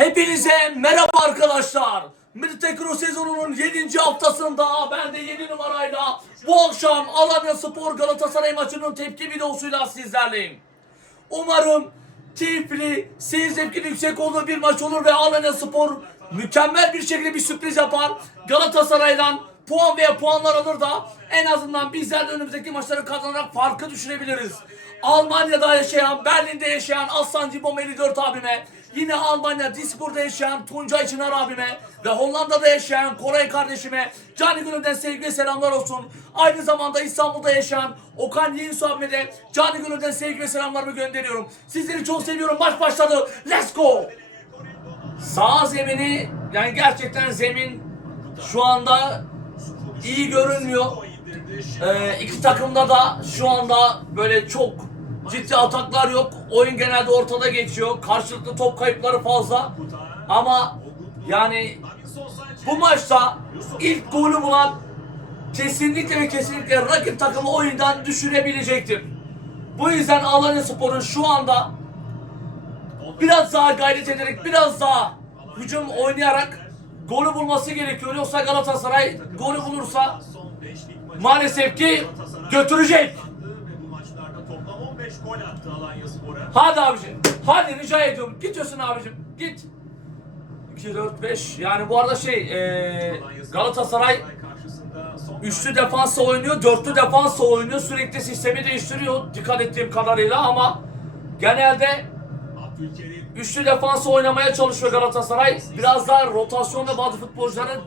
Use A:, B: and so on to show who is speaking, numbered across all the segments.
A: Hepinize merhaba arkadaşlar. Militekro sezonunun 7. haftasında ben de 7 numarayla bu akşam Alanya Spor Galatasaray maçının tepki videosuyla sizlerleyim. Umarım keyifli, seyir zevkinin yüksek olduğu bir maç olur ve Alanya Spor mükemmel bir şekilde bir sürpriz yapar. Galatasaray'dan puan veya puanlar alır da en azından bizler de önümüzdeki maçları kazanarak farkı düşürebiliriz. Almanya'da yaşayan, Berlin'de yaşayan Aslan Cibom 54 abime, yine Almanya Dispor'da yaşayan Tuncay Çınar abime ve Hollanda'da yaşayan Koray kardeşime Cani Gönül'den sevgi ve selamlar olsun. Aynı zamanda İstanbul'da yaşayan Okan Yenisu abime de Cani Gönül'den sevgi ve selamlarımı gönderiyorum. Sizleri çok seviyorum. Maç başladı. Let's go! Sağ zemini yani gerçekten zemin şu anda iyi görünmüyor. Ee, iki takımda da şu anda böyle çok ciddi ataklar yok. Oyun genelde ortada geçiyor. Karşılıklı top kayıpları fazla. Ama yani bu maçta ilk golü bulan kesinlikle ve kesinlikle rakip takımı oyundan düşürebilecektir. Bu yüzden Alanya Spor'un şu anda biraz daha gayret ederek, biraz daha hücum oynayarak golü bulması gerekiyor. Yoksa Galatasaray golü bulursa maalesef ki götürecek.
B: Ve bu maçlarda toplam 15 gol attı Alanya Spor'a.
A: Hadi abicim. Hadi rica ediyorum. Gidiyorsun abicim. Git. 2, 4, 5. Yani bu arada şey eee Galatasaray üçlü defansa oynuyor. Dörtlü defansa oynuyor. Sürekli sistemi değiştiriyor. Dikkat ettiğim kadarıyla ama genelde üçlü defansa oynamaya çalışıyor Galatasaray. Biraz daha rotasyon ve bazı futbolcuların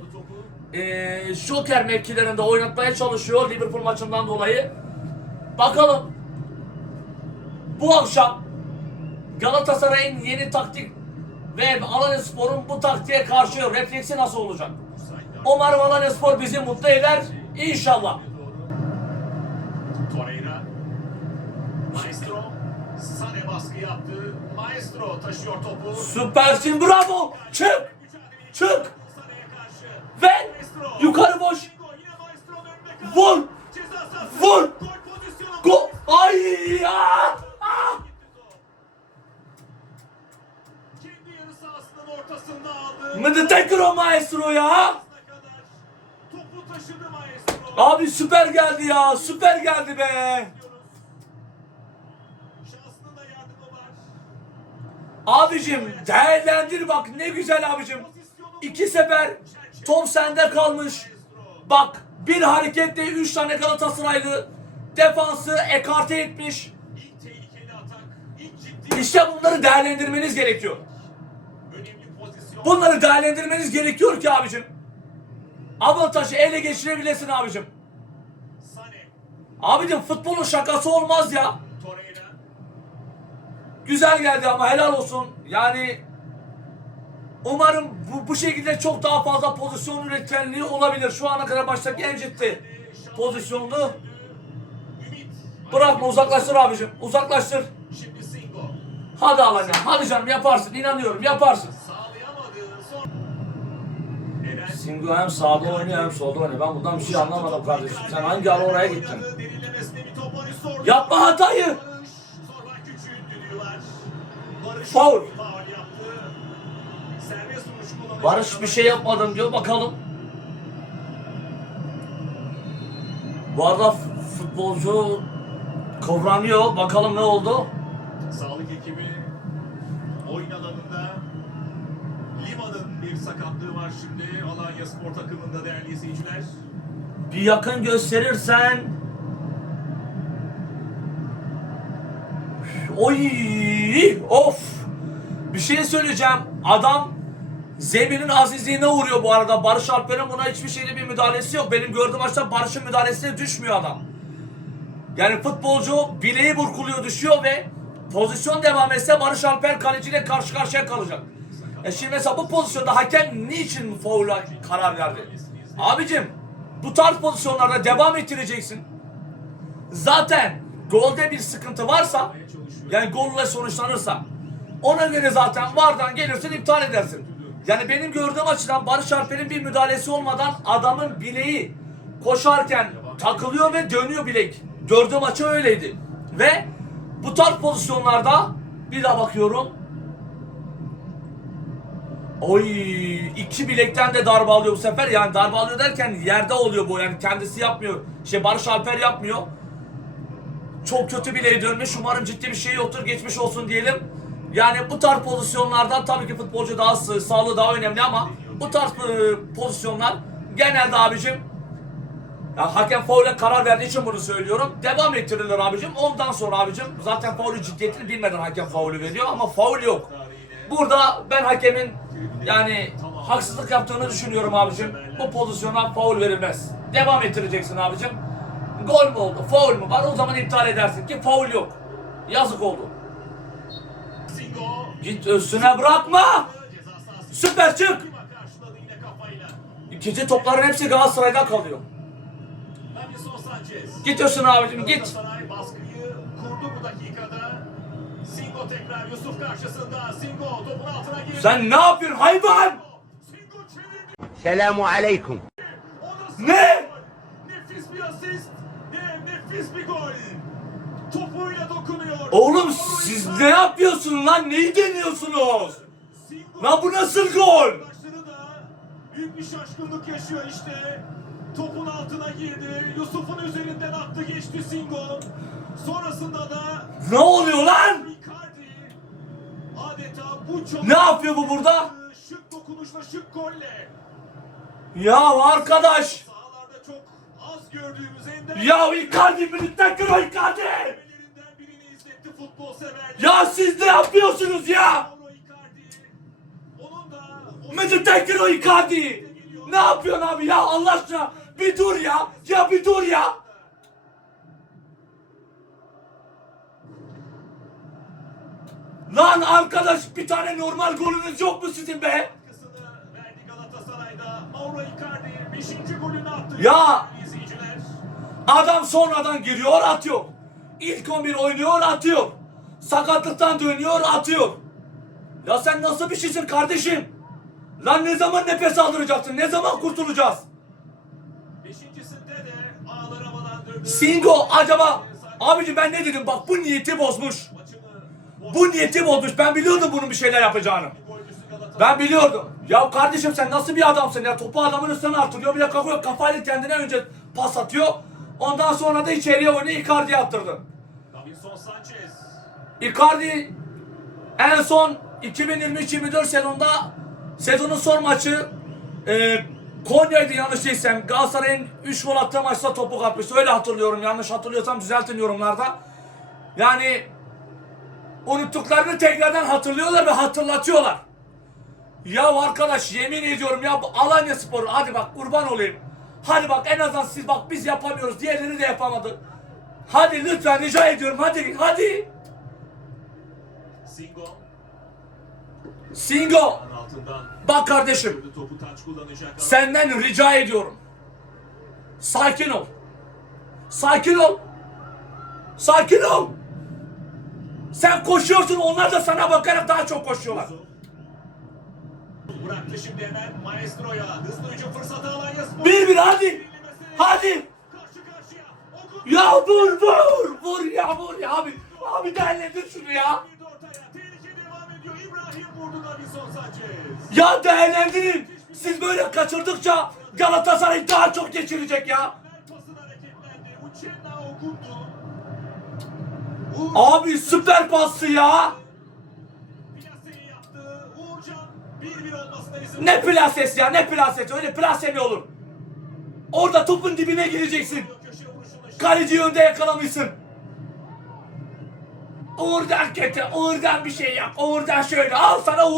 A: eee joker mevkilerinde oynatmaya çalışıyor Liverpool maçından dolayı. Bakalım bu akşam Galatasaray'ın yeni taktik ve Alanyaspor'un bu taktiğe karşı refleksi nasıl olacak? Umarım Alanyaspor bizi mutlu eder. İnşallah.
B: Torreira. Maestro. Sane baskı yaptı. Maestro taşıyor topu.
A: Süpersin bravo. Çık. Çık. Ya. Süper geldi be. Abicim değerlendir bak ne güzel abicim. İki sefer top sende kalmış. Bak bir harekette üç tane Galatasaraylı defansı ekarte etmiş. İşte bunları değerlendirmeniz gerekiyor. Bunları değerlendirmeniz gerekiyor ki abicim. Avantajı ele geçirebilesin abicim. Abicim futbolun şakası olmaz ya. Güzel geldi ama helal olsun. Yani umarım bu, bu şekilde çok daha fazla pozisyon üretkenliği olabilir. Şu ana kadar baştaki en ciddi pozisyonlu. Bırakma uzaklaştır abicim. Uzaklaştır. Hadi Alanya. Hadi canım yaparsın. inanıyorum yaparsın. Singo hem sağda oynuyor hem solda oynuyor. Ben bundan bir şey anlamadım kardeşim. Sen hangi ara oraya gittin? Yapma hatayı. Faul. Barış bir şey yapmadım diyor bakalım. Bu arada futbolcu kıvranıyor. Bakalım ne oldu?
B: Sağlık ekibi oyun alanında bir sakatlığı var şimdi Alanya Spor takımında değerli izleyiciler.
A: Bir yakın gösterirsen Oy! Of! Bir şey söyleyeceğim. Adam zeminin azizliğine uğruyor bu arada. Barış Alper'in buna hiçbir şeyde bir müdahalesi yok. Benim gördüğüm maçta Barış'ın müdahalesine düşmüyor adam. Yani futbolcu bileği burkuluyor düşüyor ve pozisyon devam etse Barış Alper kaleciyle karşı karşıya kalacak. E şimdi mesela bu pozisyonda hakem niçin faula karar verdi? Abicim bu tarz pozisyonlarda devam ettireceksin. Zaten golde bir sıkıntı varsa yani golle sonuçlanırsa ona göre zaten vardan gelirsin iptal edersin. Yani benim gördüğüm açıdan Barış Alper'in bir müdahalesi olmadan adamın bileği koşarken takılıyor ve dönüyor bilek. Gördüğüm açı öyleydi. Ve bu tarz pozisyonlarda bir daha bakıyorum. Oy iki bilekten de darbe alıyor bu sefer. Yani darbe alıyor derken yerde oluyor bu. Yani kendisi yapmıyor. Şey Barış Alper yapmıyor. Çok kötü bileğe dönmüş. Umarım ciddi bir şey yoktur. Geçmiş olsun diyelim. Yani bu tarz pozisyonlardan tabii ki futbolcu daha sağlığı daha önemli ama bu tarz e, pozisyonlar genelde abicim ya hakem faule karar verdiği için bunu söylüyorum. Devam ettirilir abicim. Ondan sonra abicim zaten faulü ciddiyetini bilmeden hakem faulü veriyor ama faul yok. Burada ben hakemin yani haksızlık yaptığını düşünüyorum abicim. Bu pozisyona faul verilmez. Devam ettireceksin abicim. Gol mü oldu? Faul mü var? O zaman iptal edersin ki faul yok. Yazık oldu. Git üstüne bırakma. Süper çık. İkinci topların hepsi Galatasaray'da kalıyor. Git üstüne abicim git.
B: Baskıyı kurdu bu dakikada. Singo tekrar Yusuf karşısında. Singo topun altına girdi.
A: Sen ne yapıyorsun hayvan?
C: Selamu aleyküm.
A: Ne?
B: Nefis bir asist. Ne nefis bir gol. Topuyla dokunuyor.
A: Oğlum siz ne yapıyorsunuz lan? Neyi deniyorsunuz?
B: Singo
A: Lan bu nasıl gol?
B: Büyük bir şaşkınlık yaşıyor işte. Topun altına girdi. Yusuf'un üzerinden attı geçti Singo. Sonrasında da
A: Ne oluyor lan?
B: Icardi adeta bu çok
A: Ne yapıyor bu burada?
B: şık dokunuşla şık golle.
A: Ya arkadaş.
B: Sahalarda çok az gördüğümüz ender
A: Ya Icardi militten kır o Icardi.
B: Ellerinden birini izletti futbol sever.
A: Ya siz ne yapıyorsunuz ya?
B: Mauro Icardi. Onun da o
A: Icardi. Ne yapıyorsun abi ya Allah aşkına? Bir dur ya. Ya bir dur ya. Lan arkadaş bir tane normal golünüz yok mu sizin be?
B: Kısını verdi Galatasaray'da. Mauro Icardi 5. golünü attı.
A: Ya! Adam sonradan giriyor atıyor. İlk 11 oynuyor atıyor. Sakatlıktan dönüyor atıyor. Ya sen nasıl bir şeysin kardeşim? Lan ne zaman nefes aldıracaksın? Ne zaman kurtulacağız? Singo acaba... Abicim ben ne dedim bak bu niyeti bozmuş. Bu niyeti bozmuş. Ben biliyordum bunun bir şeyler yapacağını. Ben biliyordum. Ya kardeşim sen nasıl bir adamsın ya? Topu adamın üstüne atılıyor. Bir de kalkıyor kafayla kendine önce pas atıyor. Ondan sonra da içeriye oyunu Icardi'ye attırdı.
B: Davinson Sanchez.
A: Icardi en son 2023-24 sezonda sezonun son maçı e, Konya'ydı yanlış değilsem. Galatasaray'ın 3 gol attığı maçta topu kapmış. Öyle hatırlıyorum. Yanlış hatırlıyorsam düzeltin yorumlarda. Yani unuttuklarını tekrardan hatırlıyorlar ve hatırlatıyorlar. Ya arkadaş yemin ediyorum ya bu Alanya Spor hadi bak kurban olayım. Hadi bak en azından siz bak biz yapamıyoruz. Diğerleri de yapamadı. Hadi lütfen rica ediyorum hadi hadi.
B: Singo.
A: Singo bak kardeşim senden rica ediyorum. Sakin ol. Sakin ol. Sakin ol. Sen koşuyorsun onlar da sana bakarak daha çok koşuyorlar.
B: Bıraktı şimdi hemen Maestro'ya. Hızlı hücum fırsatı Alanya Spor.
A: Bir bir hadi. Hadi. Ya vur vur. Vur ya vur ya abi. Abi değerlendir şunu ya. Ya değerlendirin. Siz böyle kaçırdıkça Galatasaray daha çok geçirecek ya. Abi süper pası ya.
B: Plaseyi yaptı. Uğurcan 1-1 olmasına izin
A: Ne plasesi ya ne plasesi öyle plase mi olur? Orada topun dibine gireceksin. Kaleci önde yakalamışsın. Uğur'dan kötü, Uğur'dan bir şey yap. Uğur'dan şöyle, al sana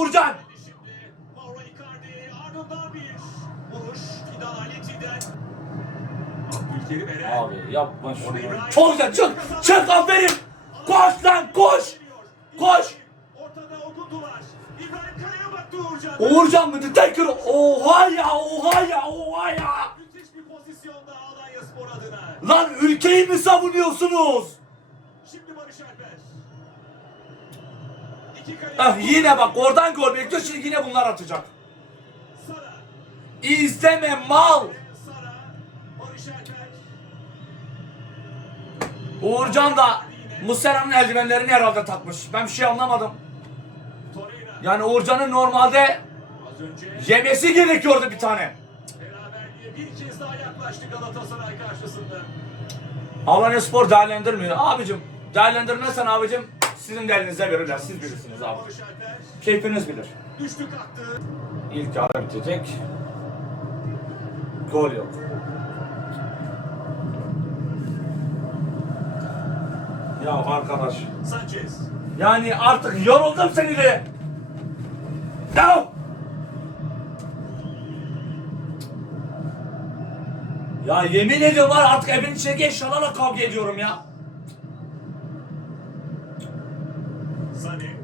B: Eren.
A: Abi yapma şunu. Çok güzel, çık, çık aferin. Koş lan koş. Koş.
B: Ortada okundular. İbrahim Kaya'ya baktı Uğurcan.
A: Uğurcan mı? Tekrar. Oha ya, oha ya, oha ya.
B: Müthiş bir pozisyonda Alanya Spor adına.
A: Lan ülkeyi mi savunuyorsunuz?
B: Şimdi Barış Alper.
A: Ah, yine bak oradan gol bekliyor şimdi yine bunlar atacak.
B: Sara.
A: İzleme mal.
B: Sara.
A: Uğurcan da Muslera'nın eldivenlerini herhalde takmış. Ben bir şey anlamadım. Yani Uğurcan'ın normalde Yemesi gerekiyordu bir tane.
B: bir kez daha yaklaştı Galatasaray karşısında.
A: Alanya Spor değerlendirmiyor. Abicim değerlendirmezsen abicim sizin de elinize verirler. Siz bilirsiniz abi. Keyfiniz bilir.
B: düştü kalktı.
A: İlk yarı bitecek. Gol yok. Ya arkadaş.
B: Sanchez.
A: Yani artık yoruldum seni de. Ya! Ya yemin ediyorum var artık evin içine geç kavga ediyorum ya.
B: Sane.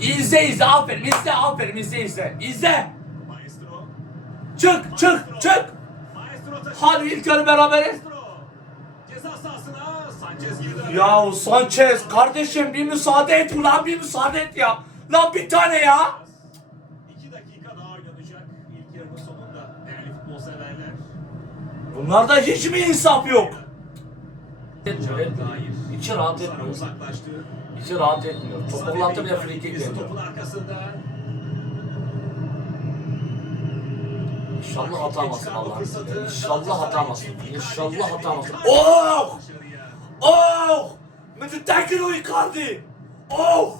A: İzle izle aferin izle aferin izle izle. İzle.
B: Maestro.
A: Çık çık çık.
B: Maestro taşı.
A: Hadi ilk yarı beraberiz.
B: Sahasına Sanchez girdi.
A: Ya Sanchez kardeşim bir müsaade et ulan bir müsaade et ya. Lan bir tane ya.
B: İki dakika daha oynanacak. İlk yarının sonunda değerli futbol severler.
A: Bunlarda hiç mi insaf yok?
B: Hayır.
A: İçi rahat etmiyor.
B: uzaklaştı.
A: İçi rahat etmiyor. Top
B: Sane
A: kullandı bile free kick veriyor.
B: Topun arkasında.
A: İnşallah atamazsın
B: Çıkarma
A: Allah'ım. İnşallah
B: için
A: İnşallah
B: Icardi
A: atamazsın. Oh!
B: Dışarıya.
A: Oh! Mütetekin o Icardi. Oh!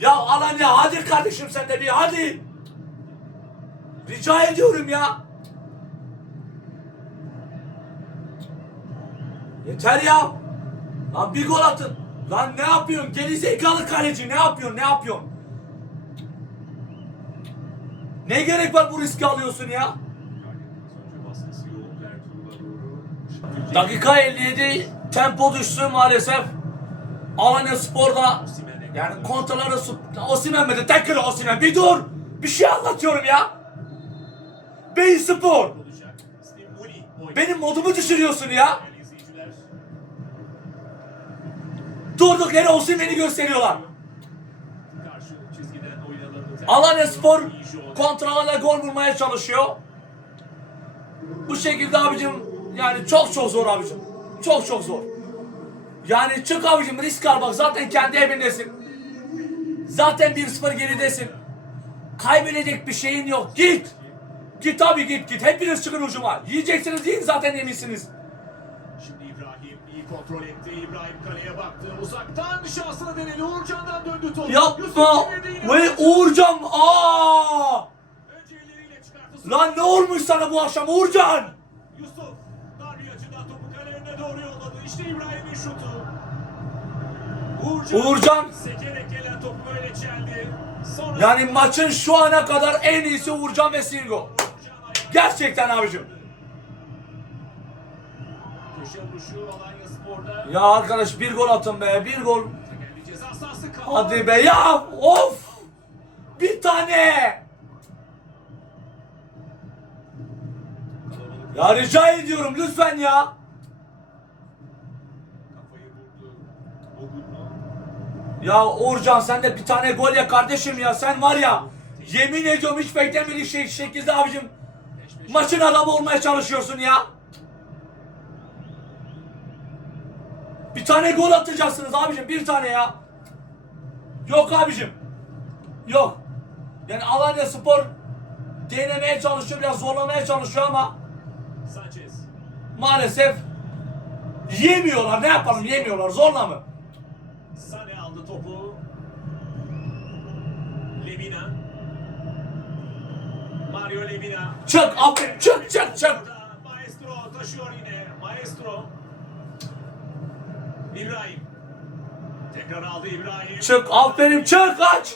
A: Ya Alanya hadi kardeşim sen de bir hadi. Rica ediyorum ya. Yeter ya. Lan bir gol atın. Lan ne yapıyorsun? Geri zekalı kaleci ne yapıyorsun? Ne yapıyorsun? Ne gerek var bu riski alıyorsun ya? Dakika 57 tempo düştü maalesef. Alanya Spor'da yani kontraları. Osimhen mi de tekrar Osimhen bir dur. Bir şey anlatıyorum ya. Beyin Spor. Benim modumu düşürüyorsun ya. Durduk yere Osimhen'i gösteriyorlar. Alanya Spor kontralarla gol vurmaya çalışıyor. Bu şekilde abicim yani çok çok zor abicim. Çok çok zor. Yani çık abicim risk al bak zaten kendi evindesin. Zaten 1-0 geridesin. Kaybedecek bir şeyin yok. Git. Git abi git git. Hepiniz çıkın ucuma. Yiyeceksiniz yiyin zaten yemişsiniz.
B: Şimdi İbrahim iyi kontrol etti. İbrahim kaleye baktı. Uzaktan şansını denedi. Uğurcan'dan döndü top.
A: Yapma. Ve Uğurcan. Aa! Lan ne olmuş sana bu akşam Uğurcan?
B: Doğru yolladı. İşte İbrahim'in şutu. Uğurcan,
A: Uğurcan.
B: sekerek gelen topu böyle çeldi. Sonra
A: Yani maçın şu ana kadar en iyisi Uğurcan ve Singo. Gerçekten abicim. Ya arkadaş bir gol atın be bir gol. Hadi be ya of. Bir tane. Ya rica ediyorum lütfen ya.
B: kafayı vurdu. Ogurno.
A: Ya Uğurcan sen de bir tane gol ya kardeşim ya sen var ya. Yemin ediyorum hiç beklemediğim şey, şekilde abicim. Maçın adamı olmaya çalışıyorsun ya. Bir tane gol atacaksınız abicim bir tane ya. Yok abicim. Yok. Yani Alanya Spor denemeye çalışıyor biraz zorlamaya çalışıyor ama
B: Sanchez.
A: maalesef yemiyorlar ne yapalım yemiyorlar zorla mı?
B: Sane aldı topu. Lemina. Mario Lemina.
A: Çık aferin çık çık çık.
B: Maestro taşıyor yine. Maestro. İbrahim. Tekrar aldı İbrahim.
A: Çık aferin çık aç.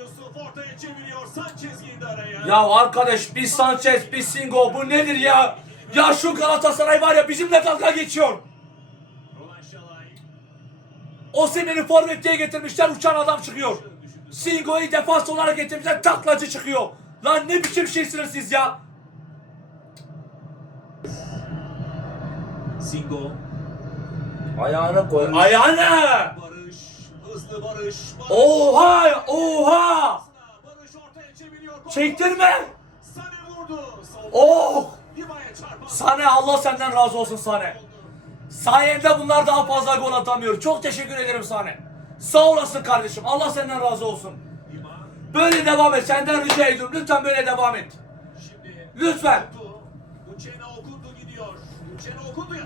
B: Yusuf ortaya çeviriyor. Sanchez girdi araya.
A: Ya arkadaş bir Sanchez bir Singo bu nedir ya? Ya şu Galatasaray var ya bizimle dalga geçiyor.
B: Roland Şalay.
A: Osimhen'i forvet diye getirmişler uçan adam çıkıyor. Singo'yu defans olarak getirmişler taklacı çıkıyor. Lan ne biçim şeysiniz siz ya?
B: Singo.
A: Ayağına koy. Ayağına!
B: Barış. Hızlı Barış. Barış.
A: Oha! Oha!
B: Barış ortaya çeviriyor.
A: Çektirme!
B: Sane vurdu.
A: Oh! Sane Allah senden razı olsun Sane. Sayende bunlar daha fazla gol atamıyor. Çok teşekkür ederim sana. Sağ olasın kardeşim. Allah senden razı olsun. Böyle devam et. Senden rica ediyorum. Lütfen böyle devam et. Lütfen.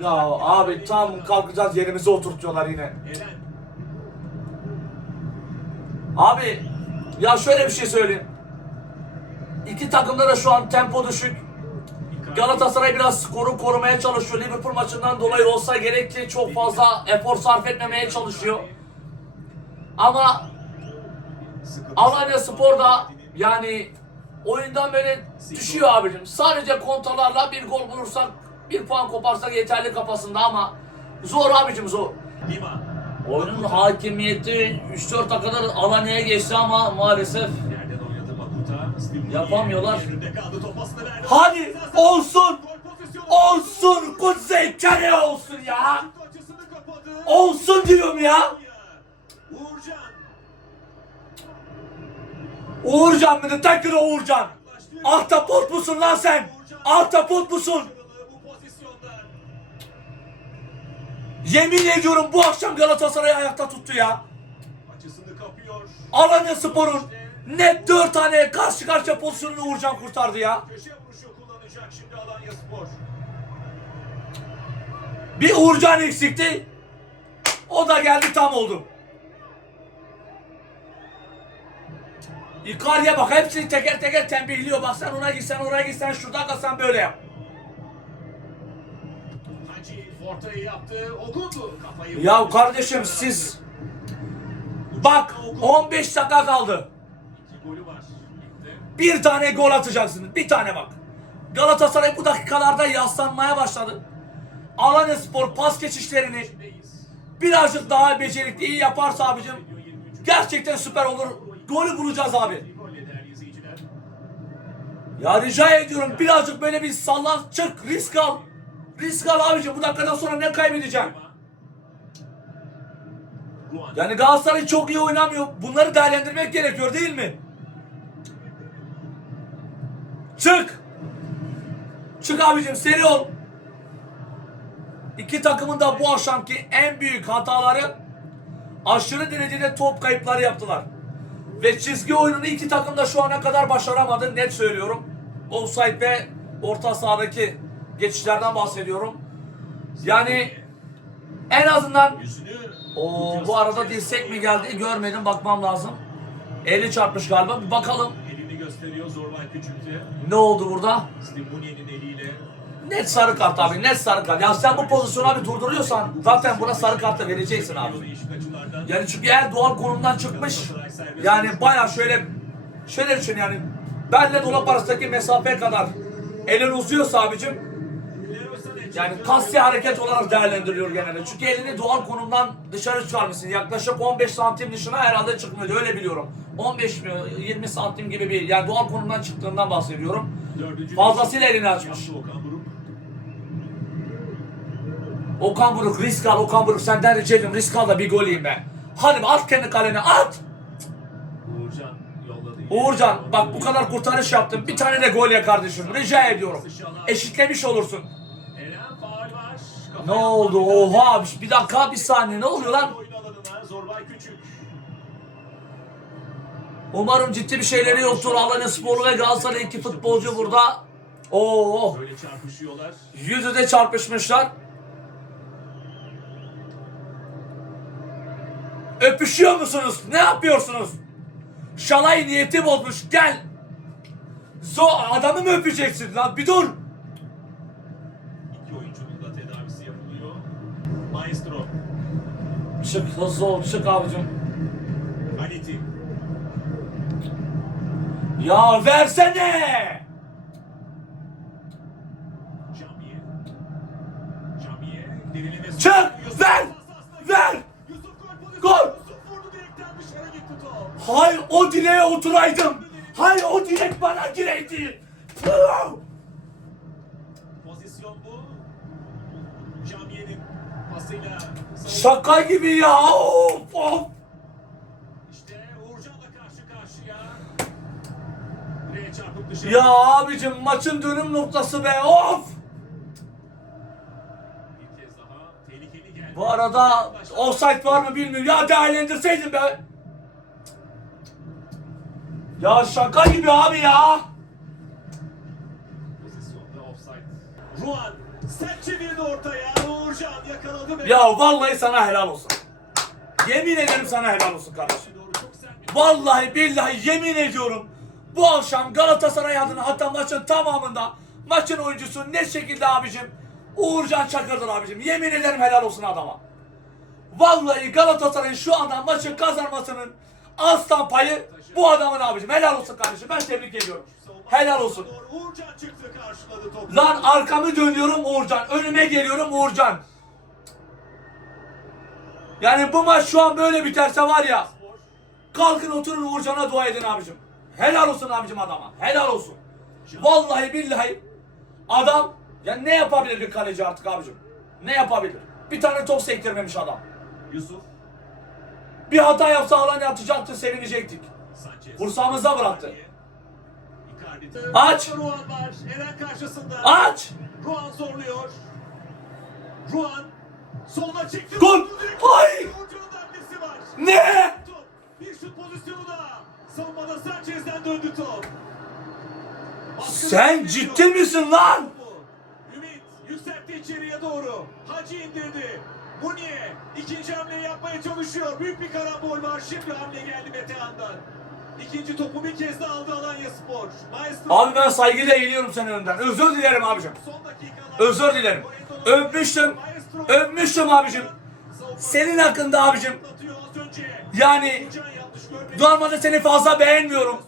A: Ya abi tam kalkacağız yerimize oturtuyorlar yine. Abi ya şöyle bir şey söyleyeyim. İki takımda da şu an tempo düşük. Galatasaray biraz skoru korumaya çalışıyor. Liverpool maçından dolayı olsa gerek ki çok fazla efor sarf etmemeye çalışıyor. Ama Alanya Spor da yani oyundan böyle düşüyor abicim. Sadece kontalarla bir gol bulursak, bir puan koparsak yeterli kafasında ama zor abicim zor. Oyunun hakimiyeti 3-4 kadar Alanya'ya geçti ama maalesef Yapamıyorlar. Hadi olsun olsun Kuzey kare olsun ya. Olsun diyorum ya
B: Uğurcan.
A: Uğurcan mıydı tekrar Uğurcan Ahtapot musun lan sen Ahtapot musun. Yemin ediyorum bu akşam Galatasaray ayakta tuttu ya. Alanya Spor'un net 4 tane karşı karşıya pozisyonunu Uğurcan kurtardı ya. Bir Uğurcan eksikti o da geldi tam oldu Icardi'ye bak hepsini teker teker tembihliyor. Bak sen ona gitsen oraya gitsen şurada kalsan böyle yap.
B: Hacı Forta'yı yaptı. Okundu. Kafayı
A: Ya kardeşim siz bak 15 dakika kaldı. Bir tane gol atacaksınız. Bir tane bak. Galatasaray bu dakikalarda yaslanmaya başladı. Alanya Spor pas geçişlerini birazcık daha becerikli iyi yaparsa abicim
B: Diyor 23.
A: gerçekten süper olur. Golü bulacağız abi. Ya rica ediyorum birazcık böyle bir sallan çık risk al. Risk al abicim bu dakikadan sonra ne kaybedeceğim?
B: Ruan.
A: Yani Galatasaray çok iyi oynamıyor. Bunları değerlendirmek gerekiyor değil mi? Çık. Çık abicim seri ol. İki takımın da bu akşamki en büyük hataları aşırı derecede top kayıpları yaptılar. Ve çizgi oyununu iki takım da şu ana kadar başaramadı net söylüyorum. Offside ve orta sahadaki geçişlerden bahsediyorum. Yani en azından Oo, bu arada dirsek mi geldi görmedim bakmam lazım. Eli çarpmış galiba bir bakalım.
B: elini gösteriyor Zorbay Küçük'te.
A: Ne oldu burada?
B: Stimuni'nin eliyle.
A: Net sarı kart abi net sarı kart. Ya sen bu pozisyonu abi durduruyorsan zaten buna sarı kart da vereceksin abi. Yani çünkü eğer doğal konumdan çıkmış yani baya şöyle şöyle düşün yani benle dolap arasındaki mesafe kadar elin uzuyorsa abicim yani kasti hareket olarak değerlendiriliyor genelde. Çünkü elini doğal konumdan dışarı çıkarmışsın. Yaklaşık 15 santim dışına herhalde çıkmıyordu öyle biliyorum. 15 mi 20 santim gibi bir yani doğal konumdan çıktığından bahsediyorum.
B: Dördüncü
A: Fazlasıyla elini açmış.
B: Okan Buruk.
A: Risk al Okan Buruk senden rica ediyorum risk al da bir gol yiyeyim be. Hadi at kendi kalene at.
B: Uğurcan
A: bak bu kadar kurtarış yaptın bir tane de gol ya kardeşim rica ediyorum. Eşitlemiş olursun. Ne oldu oha bir dakika bir saniye ne oluyor lan? Umarım ciddi bir şeyleri yoktur. Alanya Sporu ve Galatasaray iki futbolcu burada. Oo, yüzü de çarpışmışlar. Öpüşüyor musunuz? Ne yapıyorsunuz? Şalay niyeti bozmuş. Gel. Zo adamı mı öpeceksin lan? Bir dur.
B: İki oyuncunun da tedavisi yapılıyor. Maestro.
A: Çık hızlı ol çık abicim.
B: Haliti.
A: Ya versene.
B: Camiye. Camiye.
A: Çık, ver, ver.
B: gol
A: Hayır o direğe oturaydım. Hayır o direk bana gireydi.
B: Pozisyon bu. Camiye'nin pasıyla.
A: Şaka gibi ya. Of, of.
B: İşte Uğurcan'la karşı karşıya. Direğe çarpıp dışarı.
A: Ya abicim maçın dönüm noktası be. Of.
B: Bir kez daha
A: Bu arada offside var mı bilmiyorum. Ya değerlendirseydin be. Ya şaka gibi abi ya.
B: Pozisyonda offside. Ruan sert çevirdi ortaya. Uğurcan yakaladı ve...
A: Ya vallahi sana helal olsun. Yemin ederim sana helal olsun kardeşim. Vallahi billahi yemin ediyorum. Bu akşam Galatasaray adına hatta maçın tamamında maçın oyuncusu ne şekilde abicim Uğurcan Çakır'dır abicim. Yemin ederim helal olsun adama. Vallahi Galatasaray'ın şu anda maçı kazanmasının aslan payı bu adamın abicim. Helal olsun kardeşim. Ben tebrik ediyorum. Helal olsun. Lan arkamı dönüyorum Uğurcan. Önüme geliyorum Uğurcan. Yani bu maç şu an böyle biterse var ya. Kalkın oturun Uğurcan'a dua edin abicim. Helal olsun abicim adama. Helal olsun. Vallahi billahi adam ya ne yapabilir bir kaleci artık abicim? Ne yapabilir? Bir tane top sektirmemiş adam.
B: Yusuf.
A: Bir hata yapsa alan atacaktı sevinecektik. Kursağımıza bıraktı. Aç. Aç!
B: Ruan zorluyor. Ruan soluna çekti.
A: Gol! Ay! Ne?
B: Bir şut pozisyonu da. Savunmada Sanchez'den döndü top.
A: Sen ciddi misin lan?
B: Ümit yükseltti içeriye doğru. Hacı indirdi. Muniye ikinci hamleyi yapmaya çalışıyor. Büyük bir karambol var. Şimdi hamle geldi Metehan'dan. İkinci topu bir kez daha aldı Alanya Spor. Maestro.
A: Abi ben saygıyla eğiliyorum senin önden. Özür dilerim abicim. Özür dilerim. Öpmüştüm. Öpmüştüm abicim. Senin hakkında abicim. Yani normalde seni fazla beğenmiyorum.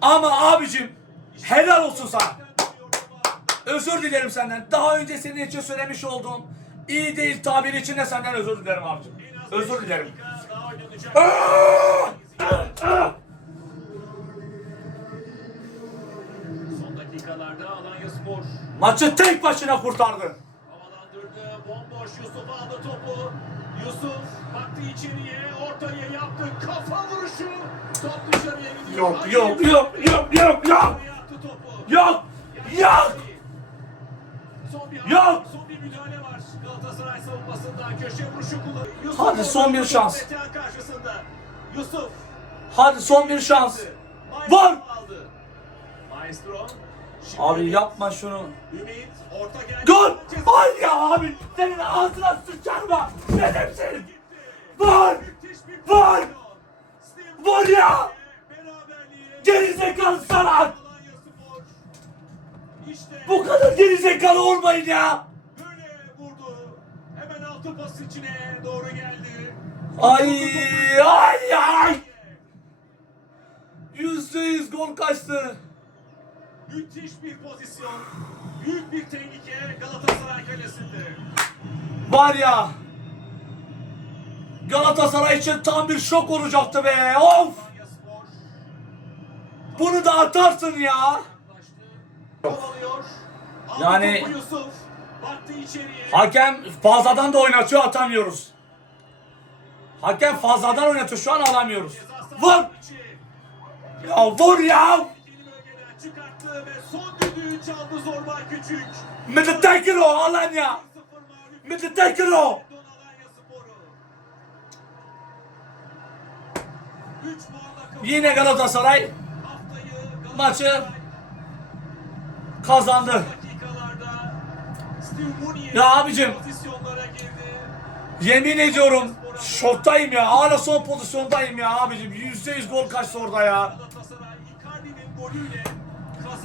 A: Ama abicim helal olsun sana. Özür dilerim senden. Daha önce senin için söylemiş olduğum iyi değil tabiri için de senden özür dilerim abicim. Özür dilerim.
B: Son dakikalarda Alanya Spor
A: Maçı tek başına kurtardı.
B: havalandırdı. Bomboş Yusuf aldı topu. Yusuf baktı içeriye. Ortaya yaptı. Kafa vuruşu. Top dışarıya gidiyor.
A: Yok yok yok yok yok yok. Yok yok. Yok.
B: Son bir müdahale var. Galatasaray savunmasından köşe vuruşu kullanıyor.
A: Hadi son bir şans.
B: Karşısında. Yusuf.
A: Hadi son bir şans.
B: Aldı. Maestro.
A: Abi yapma şunu.
B: Ümit orta geldi.
A: Gol!
B: Ceza-
A: Ay ya abi! Senin ağzına! Ne demişsin?
B: Gitti.
A: Vur! Vur! Vur ya! Gerizekalı salak!
B: İşte
A: Bu kadar gerizekalı olmayın ya!
B: böyle vurdu. Hemen altı pas içine doğru geldi.
A: Ay ay ay! Yüzde yüz gol kaçtı.
B: Müthiş bir pozisyon. Büyük bir tehlike Galatasaray kalesinde.
A: Var ya! Galatasaray için tam bir şok olacaktı be! Of!
B: Spor
A: Bunu da atarsın ya! Yani-. Hakem fazladan da oynatıyor atamıyoruz. Hakem fazladan oynatıyor şu an alamıyoruz. Vur! Ya vur ya! Mıtıtakır o Alanya!
B: 0 mağlup.
A: Mıtıtakır o!
B: Don Alanya Sporu. 3 puanla kapı.
A: Yine Galatasaray Maçı kazandı. Ya abicim. Yemin ediyorum şoktayım ya. Hala son pozisyondayım ya abicim. Yüzde yüz gol kaçtı orada ya.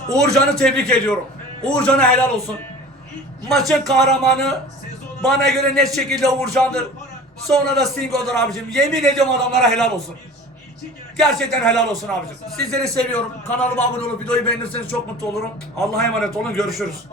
A: Uğurcan'ı tebrik ediyorum. Uğurcan'a helal olsun. Maçın kahramanı bana göre net şekilde Uğurcan'dır. Sonra da Stingo'dur abicim. Yemin ediyorum adamlara helal olsun. Gerçekten helal olsun abicim. Sizleri seviyorum. Kanalıma abone olup videoyu beğenirseniz çok mutlu olurum. Allah'a emanet olun. Görüşürüz.